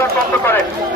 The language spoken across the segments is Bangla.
সংগ্রাম বন্ধ করেন।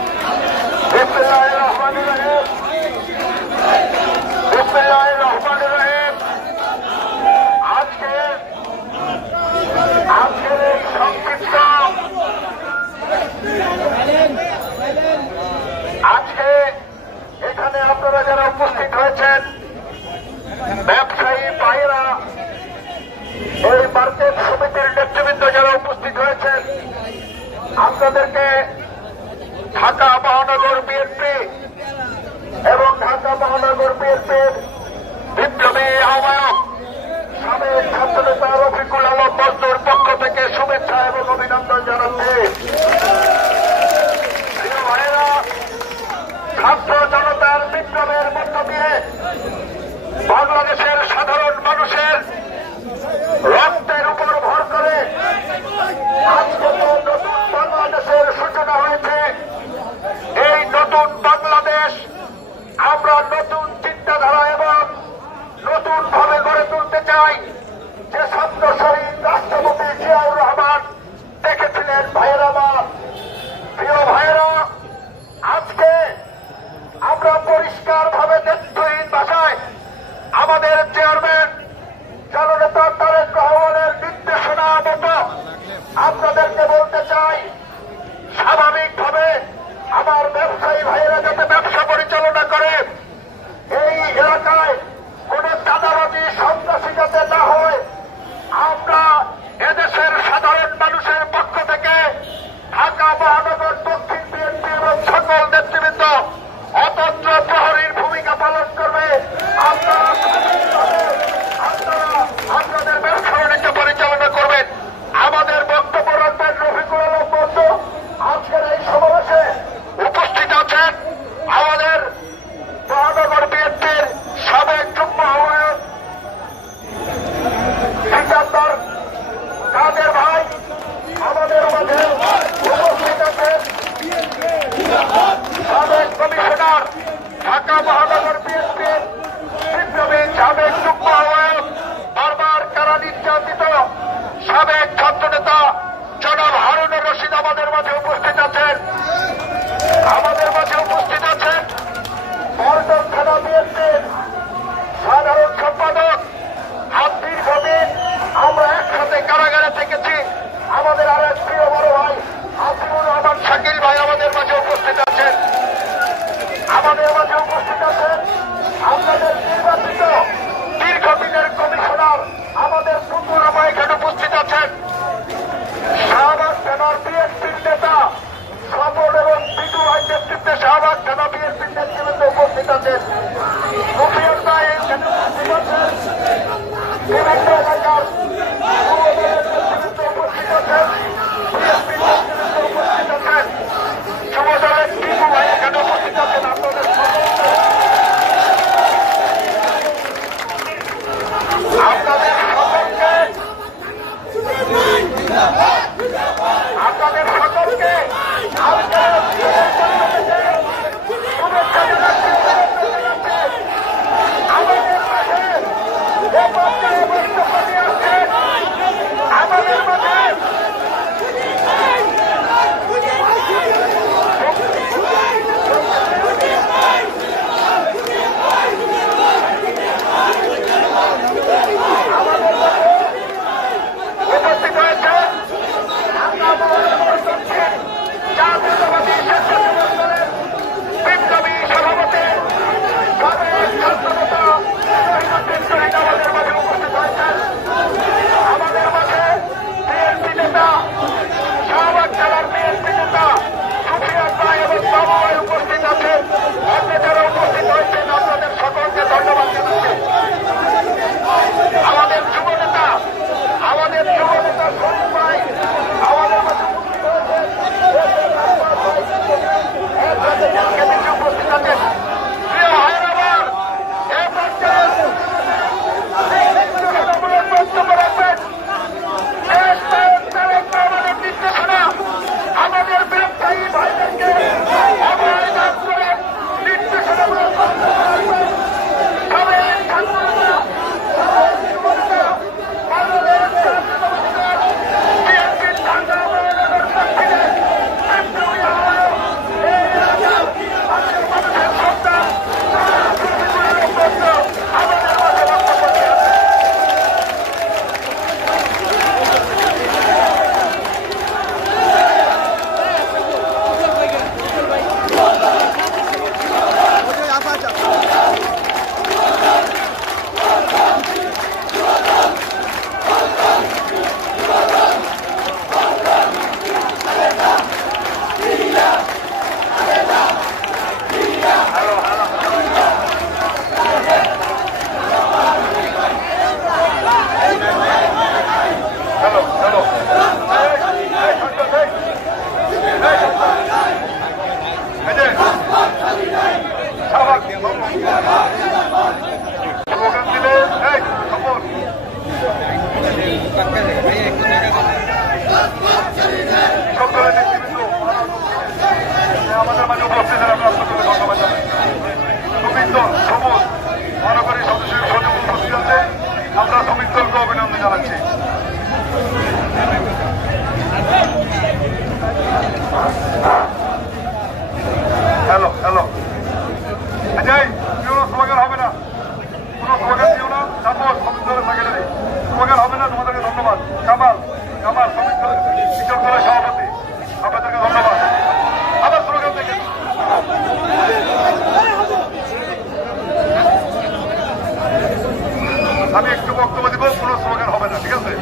একটু বক্তব্য দিব, কোনো স্লোগান হবে না, ঠিক আছে?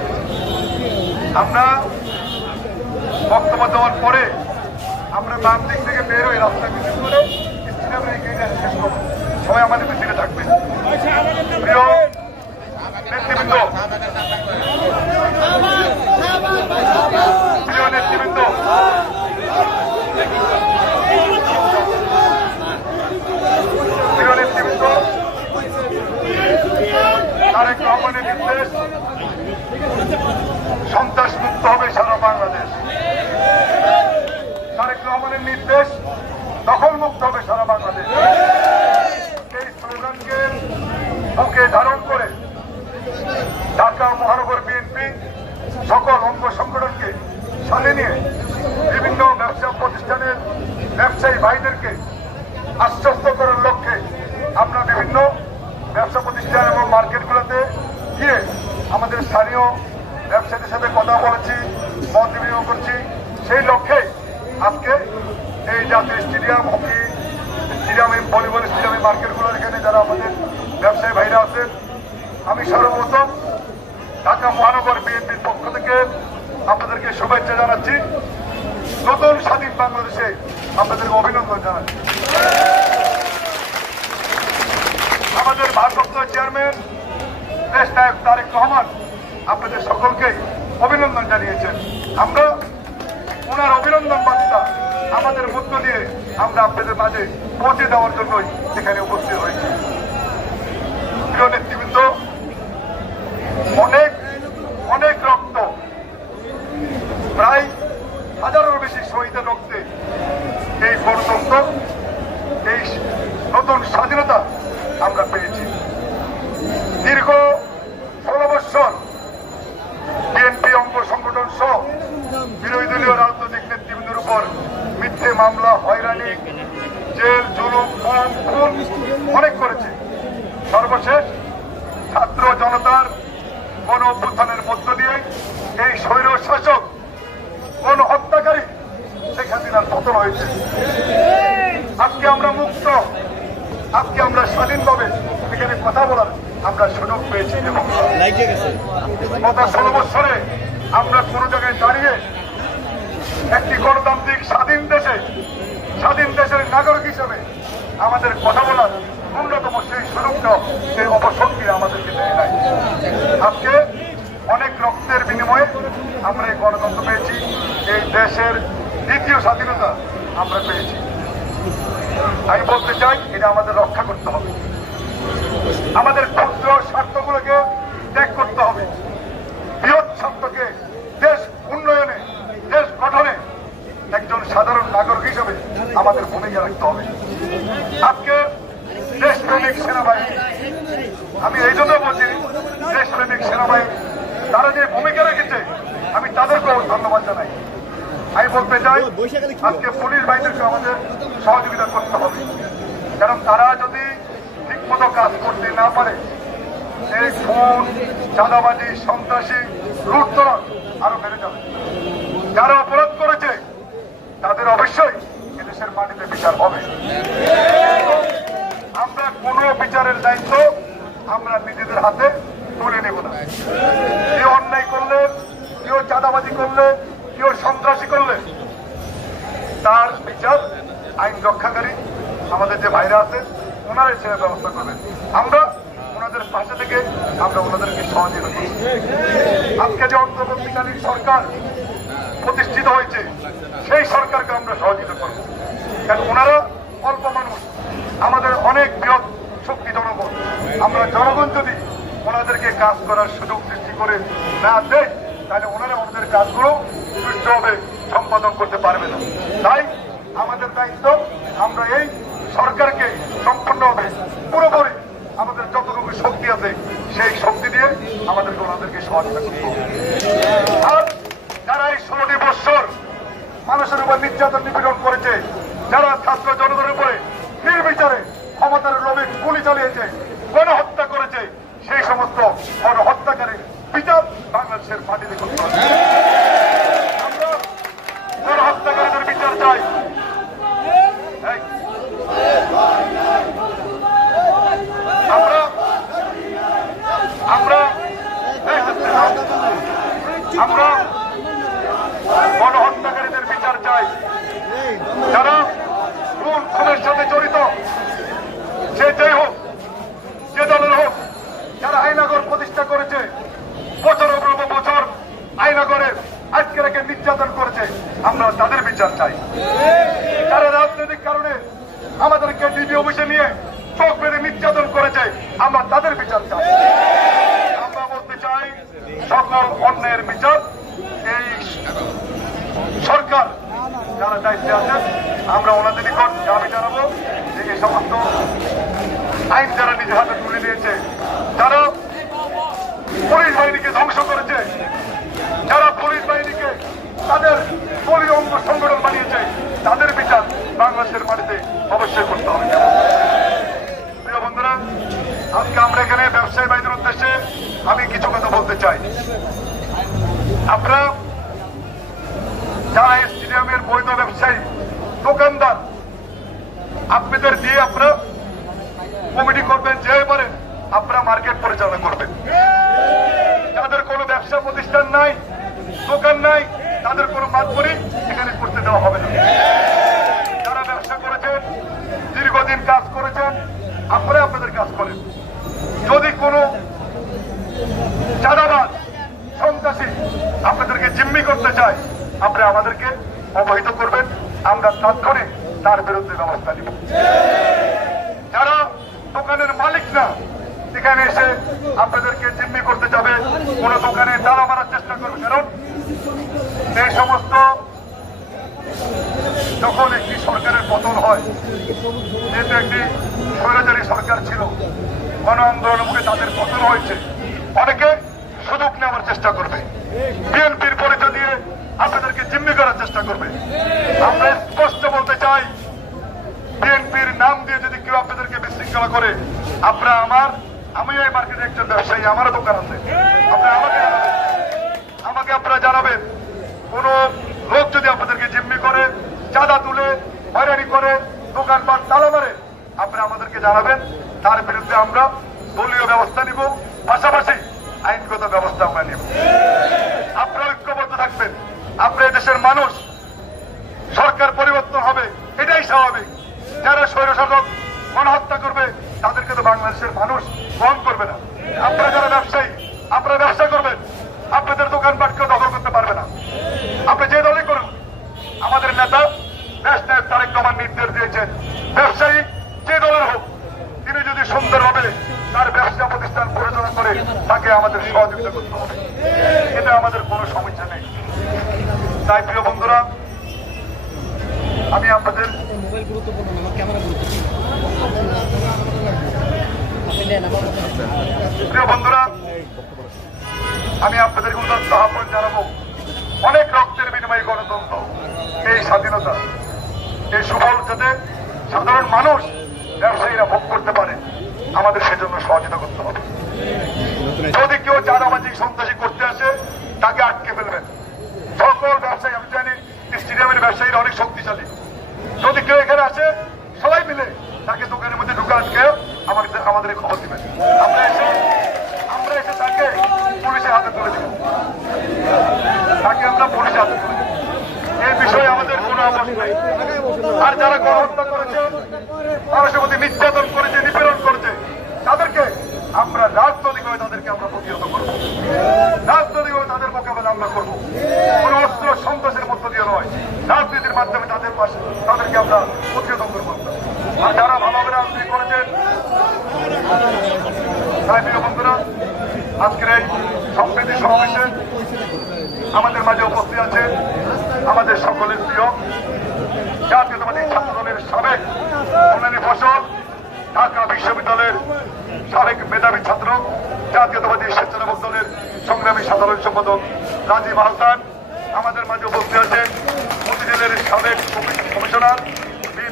আমরা বক্তব্য দেওয়ার পরে আমরা বাম দিক থেকে বের হয়ে রাস্তা মিছিল করে সবাই আমাদের মিছিলে থাকবে। প্রিয় নেতৃবৃন্দ প্রিয় নেতৃবৃন্দ প্রিয় নেতৃবৃন্দ তারেক রহমানের নির্দেশ সন্ত্রাস মুক্ত হবে সারা বাংলাদেশ। তারেক রহমানের নির্দেশ দখল মুক্ত হবে সারা বাংলাদেশ। এই স্লোগানকে বুকে ধারণ করে ঢাকা মহানগর বিএনপি সকল অঙ্গ সংগঠনকে সাথে নিয়ে বিভিন্ন ব্যবসা প্রতিষ্ঠানের ব্যবসায়ী ভাইদেরকে আশ্বস্ত করার লক্ষ্যে আমরা বিভিন্ন ব্যবসা প্রতিষ্ঠান এবং মার্কেটগুলোতে গিয়ে আমাদের স্থানীয় ব্যবসায়ীদের সাথে কথা বলেছি, মত বিনিয়োগ করছি। সেই লক্ষ্যে আজকে এই জাতীয় stadium, hockey stadium volleyball stadium, এই মার্কেটগুলোর এখানে যারা আমাদের ব্যবসায়ী ভাইরা আছেন, আমি সর্বপ্রথম ঢাকা মহানগর বিএনপির পক্ষ থেকে আপনাদেরকে শুভেচ্ছা জানাচ্ছি। নতুন স্বাধীন বাংলাদেশে আপনাদেরকে অভিনন্দন জানাচ্ছি। আমাদের ভারপ্রাপ্ত চেয়ারম্যান, দেশ নায়ক তারেক রহমান আপনাদের সকলকে অভিনন্দন জানিয়েছেন। আমরা ওনার অভিনন্দন বার্তা আমাদের মধ্য দিয়ে আমরা আপনাদের মাঝে পৌঁছে দেওয়ার জন্যই এখানে উপস্থিত হয়েছি। প্রিয় নেতৃবৃন্দ, অনেক অনেক রক্ত, প্রায় হাজারের বেশি শহীদের রক্তে এই গণতন্ত্র, এই নতুন স্বাধীনতা আমরা পেয়েছি। দীর্ঘ ষোলো বৎসর বিএনপি অঙ্গ সংগঠন সহ বিরোধী দলীয় রাজনৈতিক নেতৃবৃন্দের উপর মিথ্যে মামলা, হয়রানি, জেল, জুলুম, খুন অনেক করেছে। সর্বশেষ ছাত্র জনতার গণ অভ্যুত্থানের মধ্য দিয়ে এই স্বৈর শাসক গণ হত্যাকারী শেখ হাসিনার পতন হয়েছে আজকে আমরা মুক্ত আজকে আমরা স্বাধীনভাবে এখানে কথা বলার আমরা সুযোগ পেয়েছি এবং গত ষোলো বছরে আমরা কোনো জায়গায় দাঁড়িয়ে একটি গণতান্ত্রিক স্বাধীন দেশে স্বাধীন দেশের নাগরিক হিসেবে আমাদের কথা বলার ন্যূনতম সেই সুযোগটা সেই অপশক্তি আমাদেরকে দেয় নাই। আজকে অনেক রক্তের বিনিময়ে আমরা এই গণতন্ত্র পেয়েছি এই দেশের দ্বিতীয় স্বাধীনতা আমরা পেয়েছি। আমি বলতে চাই এটা আমাদের রক্ষা করতে হবে। আমাদের ক্ষুদ্র স্বার্থগুলোকে ত্যাগ করতে হবে। বৃহৎ স্বার্থকে দেশ উন্নয়নে, দেশ গঠনে একজন সাধারণ নাগরিক হিসেবে আমাদের ভূমিকা রাখতে হবে। আজকে দেশপ্রেমিক সেনাবাহিনী, আমি এই জন্য বলছি, দেশপ্রেমিক সেনাবাহিনী, তারা যে ভূমিকা রেখেছে, আমি তাদেরকেও ধন্যবাদ জানাই। আমি বলতে চাই, আজকে পুলিশ বাহিনীকে আমাদের সহযোগিতা করতে হবে। কারণ তারা যদি ঠিকমতো কাজ করতে না পারে এই খুন চাঁদাবাজি, সন্ত্রাসী লুটতরণ আরও বেড়ে যাবে। যারা অপরাধ করেছে, তাদের অবশ্যই এদেশের মাটিতে বিচার হবে। আমরা কোন বিচারের দায়িত্ব আমরা নিজেদের হাতে তুলে নেব না। কেউ অন্যায় করলে, কেউ চাঁদাবাজি করলে, কেউ সন্ত্রাসী করলে, তার বিচার আইন রক্ষাকারী আমাদের যে ভাইরা আছে ওনারাই সে ব্যবস্থা করবেন। আমরা ওনাদের পাশে থেকে আমরা ওনাদেরকে সহযোগিতা করি আজকে যে অন্তর্বর্তীকালীন সরকার প্রতিষ্ঠিত হয়েছে, সেই সরকারকে আমরা সহযোগিতা করব। কারণ ওনারা অল্প মানুষ, আমাদের অনেক বৃহৎ শক্তি জনগণ আমরা জনগণ যদি ওনাদেরকে কাজ করার সুযোগ সৃষ্টি করে না দেয়, তাহলে ওনারা ওনাদের কাজগুলো সুষ্ঠুভাবে সম্পাদন করতে পারবে না। তাই আমাদের দায়িত্ব, আমরা এই সরকারকে সম্পূর্ণভাবে পুরোপুরি আমাদের যতটুকু শক্তি আছে, সেই শক্তি দিয়ে আমাদেরকে ওনাদেরকে সহযোগিতা করতে আর যারা এই ষোলোটি বৎসর মানুষের উপর নির্যাতন নিপীড়ন করেছে, যারা ছাত্র জনতার উপরে নির্বিচারে ক্ষমতার লোভে গুলি চালিয়েছে, গণহত্যা করেছে, সেই সমস্ত গণহত্যাকারী বিচার বাংলাদেশের মাটিতে করতে তার বিরুদ্ধে ব্যবস্থা নিব। যারা দোকানের মালিক না, এখানে এসে আপনাদেরকে জিম্মি করতে যাবে, কোন দোকানে তালা মারার চেষ্টা করবে কারণ এই সমস্ত যখন একটি সরকারের পতন হয়, যেহেতু একটি স্বৈরাচারী সরকার ছিল, গণ আন্দোলনের মুখে তাদের পতন হয়েছে, অনেকে সুযোগ নেওয়ার চেষ্টা করবে। বিএনপির পরিচয় দিয়ে আপনাদেরকে জিম্মি করার চেষ্টা করবে। আমরা স্পষ্ট বলতে চাই, বিএনপির নাম দিয়ে যদি কেউ আপনাদেরকে বিশৃঙ্খলা করে, আপনারা আমার, আমি এই মার্কেটে একজন ব্যবসায়ী, আমারও দোকান আছে। আপনারা আমাকে আমাকে আপনারা জানাবেন। কোন লোক যদি আপনাদেরকে জিম্মি করে, চাঁদা তুলে, হয়রানি করে, দোকানপাট তালা মারে, আপনারা আমাদেরকে জানাবেন। তার বিরুদ্ধে আমরা দলীয় ব্যবস্থা নিব। পাশাপাশি আইনগত ব্যবস্থা আমরা নিব। আপনার দেশের মানুষ সরকার পরিবর্তন হবে, এটাই স্বাভাবিক। যারা স্বৈরশাসক গণহত্যা করবে, তাদেরকে তো বাংলাদেশের মানুষ গ্রহণ করবে না। আপনারা যারা ব্যবসায়ী, আপনারা ব্যবসা করবেন, আপনাদের দোকানপাট কেউ দখল করতে পারবে না। আপনি যে দলই করুন, আমাদের নেতা দেশ তারেক রহমান নির্দেশ দিয়েছেন, ব্যবসায়ী যে দলের হোক, তিনি যদি সুন্দরভাবে তার ব্যবসা প্রতিষ্ঠান পরিচালনা করে, তাকে আমাদের সহযোগিতা করতে হবে। এটা আমাদের কোনো সমস্যা তাই প্রিয় বন্ধুরা, আমি আপনাদের। প্রিয় বন্ধুরা, আমি আপনাদের উদাত্ত আহ্বান জানাব অনেক রক্তের বিনিময়ে গণতন্ত্র, এই স্বাধীনতা, এই সুফল যাতে সাধারণ মানুষ ব্যবসায়ীরা ভোগ করতে পারে, আমাদের সেজন্য সহযোগিতা করতে হবে যদি কেউ চাঁদাবাজি, সন্ত্রাসী করতে আসে, তাকে আটকে ফেলবেন সকল ব্যবসায়ী আমি জানি স্টেডিয়ামের ব্যবসায়ীরা অনেক শক্তিশালী। যদি কেউ এখানে আসে, সবাই মিলে তাকে দোকানের মধ্যে ঢুকে আটকে আমাদের আমাদের খবর দিবেন। আমরা এসে আমরা এসে তাকে পুলিশের হাতে তুলে দিব। তাকে আমরা পুলিশের হাতে তুলে দিব। এই বিষয়ে আমাদের কোনো আবাস নেই। আর যারা গণহত্যা করেছে, মানুষের প্রতি নির্যাতন করেছে, নিপীড়ন করেছে, তাদেরকে আমরা রাজনৈতিকভাবে তাদেরকে আমরা প্রতিহত করব রাজনৈতিকভাবে তাদের মোকাবেলা আমরা করব কোন অস্ত্র সন্ত্রাসের মধ্য দিয়ে নয় রাজনীতির মাধ্যমে তাদের পাশে তাদেরকে আমরা প্রতিহত করব। আর যারা ভালোভাবে রাজনীতি করেছেন বন্ধুরা, আজকের এই সম্প্রীতি সমাবেশে আমাদের মাঝে উপস্থিত আছে আমাদের সকলের প্রিয় জাতীয়তাবাদী ছাত্র দলের সাবেক অন্যান্য ফসল, ঢাকা বিশ্ববিদ্যালয়ের সাবেক মেধাবী ছাত্র, জাতীয়তাবাদী স্বেচ্ছাসেবক দলের সংগ্রামী সাধারণ সম্পাদক রাজীব আহসান। আমাদের মাঝে উপস্থিত আছেন মতিঝিলের সাবেক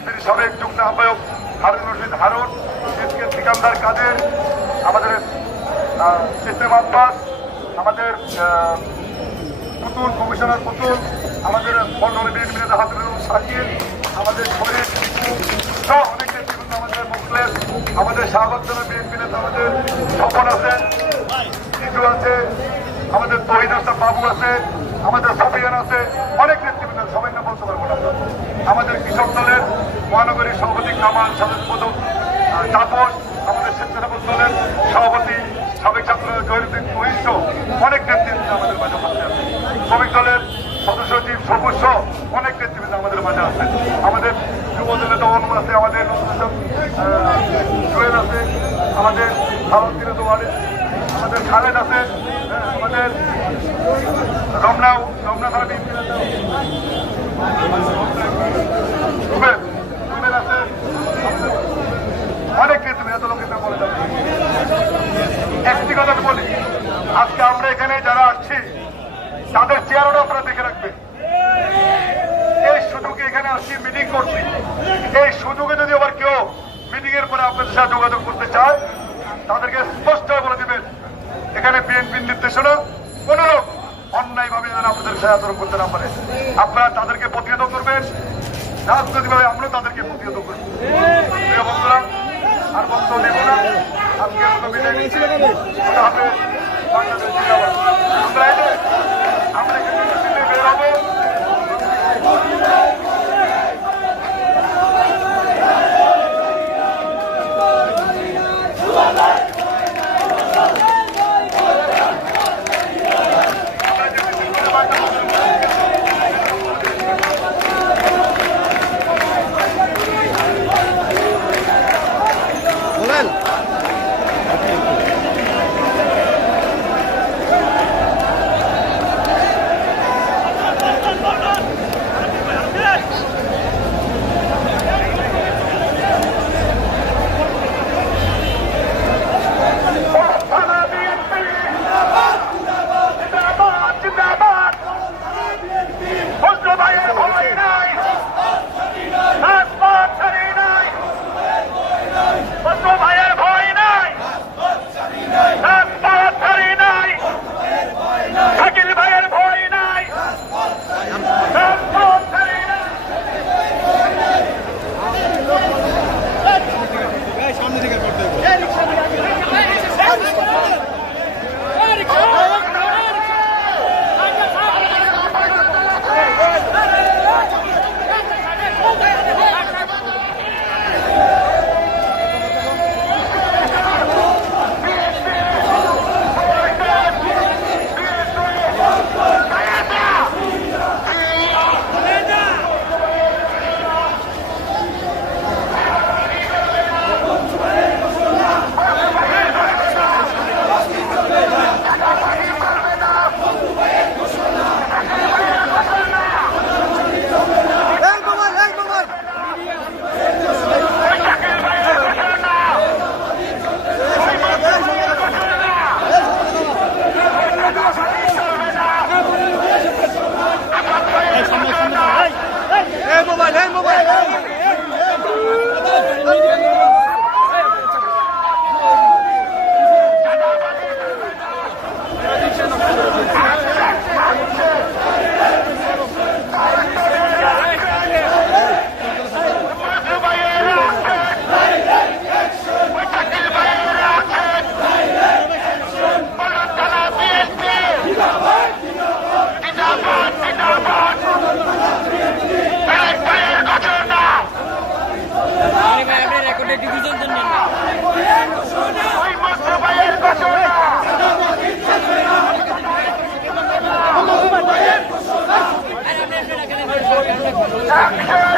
বিএনপির সাবেক যুগ্ম আহ্বায়ক হারুন রশিদ হারুন এসকে সিকান্দার কাদের, আমাদের সিস্টেম আব্বাস, আমাদের পুতুল, কমিশনার পুতুল, আমাদের বর্ণনী বিএনপি নেতা হাসিনুল শাকির আমাদের শরীর সহ অনেক নেতৃবৃন্দ আমাদের মুখলেস, আমাদের শাহবাগ বিএনপি নেতা আমাদের স্বপন আছে কিছু আছে, আমাদের তহিদ হাসান বাবু আছে, আমাদের সফিয়ান আছে, অনেক নেতৃবৃন্দ, সবাই না বলতে পারব না আমাদের কৃষক দলের মহানগরীর সভাপতি কামাল সাবেক আহ, তাপস আমাদের স্বেচ্ছাসেবক দলের সভাপতি সাবেক ছাত্র জহিরুদ্দিন মহিষ অনেক নেতৃবৃন্দ আমাদের মাঝে উপস্থিত আছে শ্রমিক দলের সদস্য সচিব অনেক নেতৃবৃন্দ আমাদের মাঝে দমন আছে আমাদের জুয়েল আছে আমাদের ভারতীয় দোয়ারে আমাদের খালেদ আছে হ্যাঁ, আমাদের রমনাও রমনা থানা বিএনপি রুবেল রুবেল আছে অনেক কিছু এত লোকের নাম বলে যাবে একটি কথা বলি, আজকে আমরা এখানে যারা আসছি তাদের চেয়ারটা আপনারা দেখে রাখবেন। এই সুযোগে এখানে আসছি মিটিং করছি। এই সুযোগে যদি আবার কেউ মিটিং এর পরে আপনাদের সাথে যোগাযোগ করতে চায়, তাদেরকে স্পষ্ট বলে দিবেন, এখানে বিএনপির নির্দেশনা কোন লোক অন্যায় ভাবে যেন আপনাদের সাথে আচরণ করতে না পারে। আপনারা তাদেরকে প্রতিহত করবেন, রাজনৈতিকভাবে আমরা তাদেরকে প্রতিহত করব। বন্ধুরা আর বক্তব্য নেব না আজকে আমরা বিদায় নিচ্ছি ওটা হবে আমরা এখানে বেরোবো। Action!